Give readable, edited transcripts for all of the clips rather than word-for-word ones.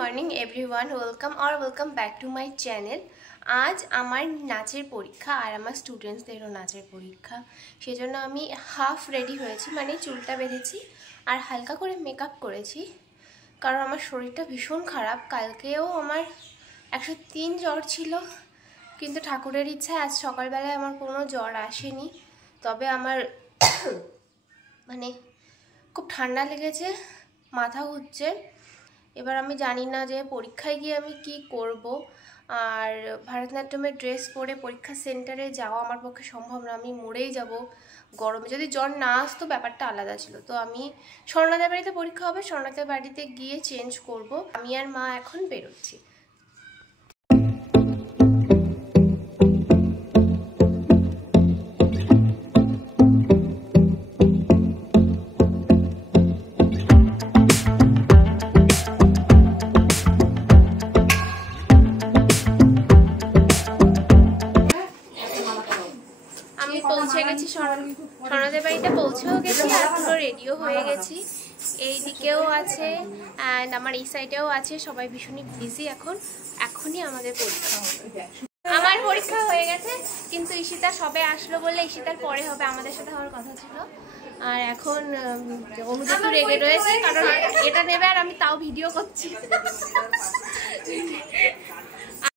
Morning everyone, welcome back to my channel. আজ আমার নাচের পরীক্ষা আর আমার স্টুডেন্টসদেরও নাচের পরীক্ষা। সেজন্য আমি হাফ রেডি হয়েছি, মানে চুলটা বেঁধেছি আর হালকা করে মেকআপ করেছি, কারণ আমার শরীরটা ভীষণ খারাপ। কালকেও আমার 103 জ্বর ছিল, কিন্তু ঠাকুরের ইচ্ছায় আজ সকালবেলায় আমার কোনো জ্বর আসেনি। তবে আমার মানে খুব ঠান্ডা লেগেছে, মাথা ঘুরছে। এবার আমি জানি না যে পরীক্ষায় গিয়ে আমি কি করব, আর ভারতনাট্যমের ড্রেস পরে পরীক্ষা সেন্টারে যাওয়া আমার পক্ষে সম্ভব না। আমি মরেই যাব গরমে। যদি জ্বর না আসতো ব্যাপারটা আলাদা ছিল। তো আমি স্বর্ণাদের বাড়িতে পরীক্ষা হবে, স্বর্ণাদের বাড়িতে গিয়ে চেঞ্জ করব। আমি আর মা এখন বেরোচ্ছি। পৌঁছে গেছি স্বর্ণাদের বাড়িতে, পৌঁছেও গেছি আর পুরো রেডিও হয়ে গেছি। এই দিকেও আছে অ্যান্ড আমার এই সাইডেও আছে, সবাই ভীষণই বিজি। এখনই আমাদের পরীক্ষা হবে। আমার পরীক্ষা হয়ে গেছে, কিন্তু ঈশিতা সবে আসলো বলে ঈশিতার পরে হবে, আমাদের সাথে হওয়ার কথা ছিল। আর এখন অনুদীপ একটু রেগে রয়েছে, কারণ এটা নেবে আর আমি তাও ভিডিও করছি।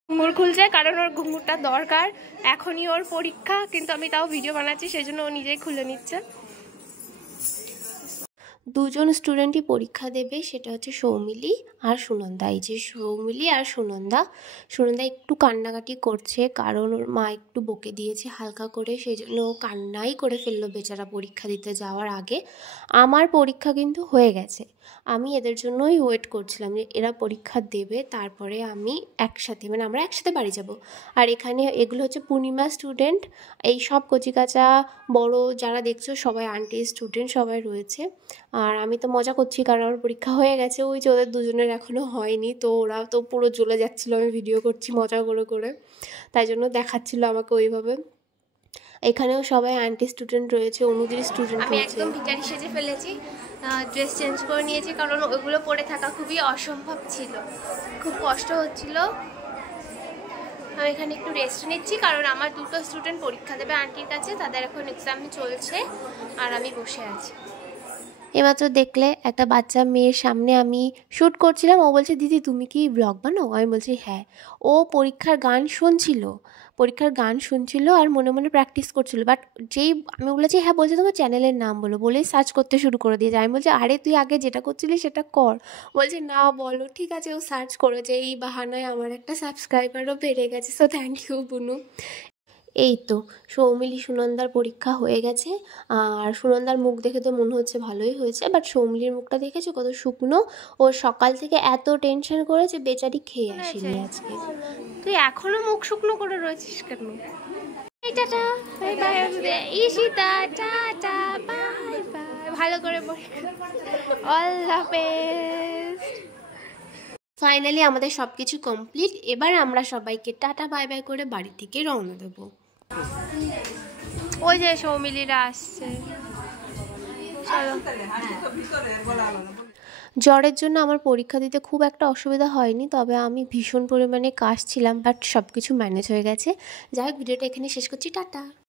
ঘুঙুর খুলছে কারণ ওর ঘুঙুরটা দরকার, এখনই ওর পরীক্ষা, কিন্তু আমি তাও ভিডিও বানাচ্ছি, সেই জন্য ও নিজেই খুলে নিচ্ছে। দুজন স্টুডেন্টই পরীক্ষা দেবে, সেটা হচ্ছে সৌমিলি আর সুনন্দা। এই যে সৌমিলি আর সুনন্দা একটু কান্নাকাটি করছে, কারণ ওর মা একটু বকে দিয়েছে হালকা করে, সেই জন্য ও কান্নাই করে ফেললো বেচারা পরীক্ষা দিতে যাওয়ার আগে। আমার পরীক্ষা কিন্তু হয়ে গেছে, আমি এদের জন্যই ওয়েট করছিলাম যে এরা পরীক্ষা দেবে, তারপরে আমি আমরা একসাথে বাড়ি যাব। আর এখানে এগুলো হচ্ছে পূর্ণিমা স্টুডেন্ট, এই সব কচিকাচা বড় যারা দেখছো সবাই আন্টি স্টুডেন্ট সবাই রয়েছে। আর আমি তো মজা করছি কারণ আমার পরীক্ষা হয়ে গেছে, ওই যে ওদের দুজনের এখনও হয়নি, তো ওরা তো পুরো জ্বলে যাচ্ছিলো, আমি ভিডিও করছি মজা করে, তাই জন্য দেখাচ্ছিলো আমাকে ওইভাবে। এখানেও সবাই আন্টি স্টুডেন্ট রয়েছে, অনুদের স্টুডেন্ট। আমি একদম ভিখারি সেজে ফেলেছি, ড্রেস চেঞ্জ করে নিয়েছি, কারণ ওইগুলো পরে থাকা খুবই অসম্ভব ছিল, খুব কষ্ট হচ্ছিল। আমি এখানে একটু রেস্ট নিচ্ছি, কারণ আমার দুটো স্টুডেন্ট পরীক্ষা দেবে আন্টির কাছে, তাদের এখন এক্সাম চলছে আর আমি বসে আছি। এমাত্র দেখলে একটা বাচ্চা মেয়ের সামনে আমি শ্যুট করছিলাম, ও বলছে দিদি তুমি কি ব্লগ বানাও? আমি বলছি হ্যাঁ। ও পরীক্ষার গান শুনছিল আর মনে মনে প্র্যাকটিস করছিল, বাট যেই আমি বলেছি হ্যাঁ, বলছে তোমার চ্যানেলের নাম বলো, বলেই সার্চ করতে শুরু করে দিয়েছে। আমি বলছি আরে তুই আগে যেটা করছিলি সেটা কর। বলছে না বলো, ঠিক আছে। ও সার্চ করেছে, এই বাহানায় আমার একটা সাবস্ক্রাইবারও বেড়ে গেছে, সো থ্যাংক ইউ বুনু। এই তো সৌমিলি সুনন্দার পরীক্ষা হয়ে গেছে, আর সুনন্দার মুখ দেখে তো মনে হচ্ছে ভালোই হয়েছে, বাট সৌমিলির মুখটা দেখেছো কত শুকনো। ও সকাল থেকে এত টেনশন করেছে, বেচারি খেয়ে আসেনি আজকে। তুই এখনো মুখ শুকনো করে রয়েছিস কেন? Tata bye bye Ishita, tata bye bye, ভালো করে অল দ্য বেস্ট। ফাইনালি আমাদের সব কিছু কমপ্লিট, এবার আমরা সবাইকে টাটা বাই বাই করে বাড়ি থেকে রওনা দেবো। ওই যে সৌমিলিরা আসছে, চলো। জ্বরের জন্য আমার পরীক্ষা দিতে খুব একটা অসুবিধা হয়নি, তবে আমি ভীষণ পরিমাণে কাশছিলাম, বাট সব কিছু ম্যানেজ হয়ে গেছে। যাই হোক, ভিডিওটা এখানে শেষ করছি, টাটা।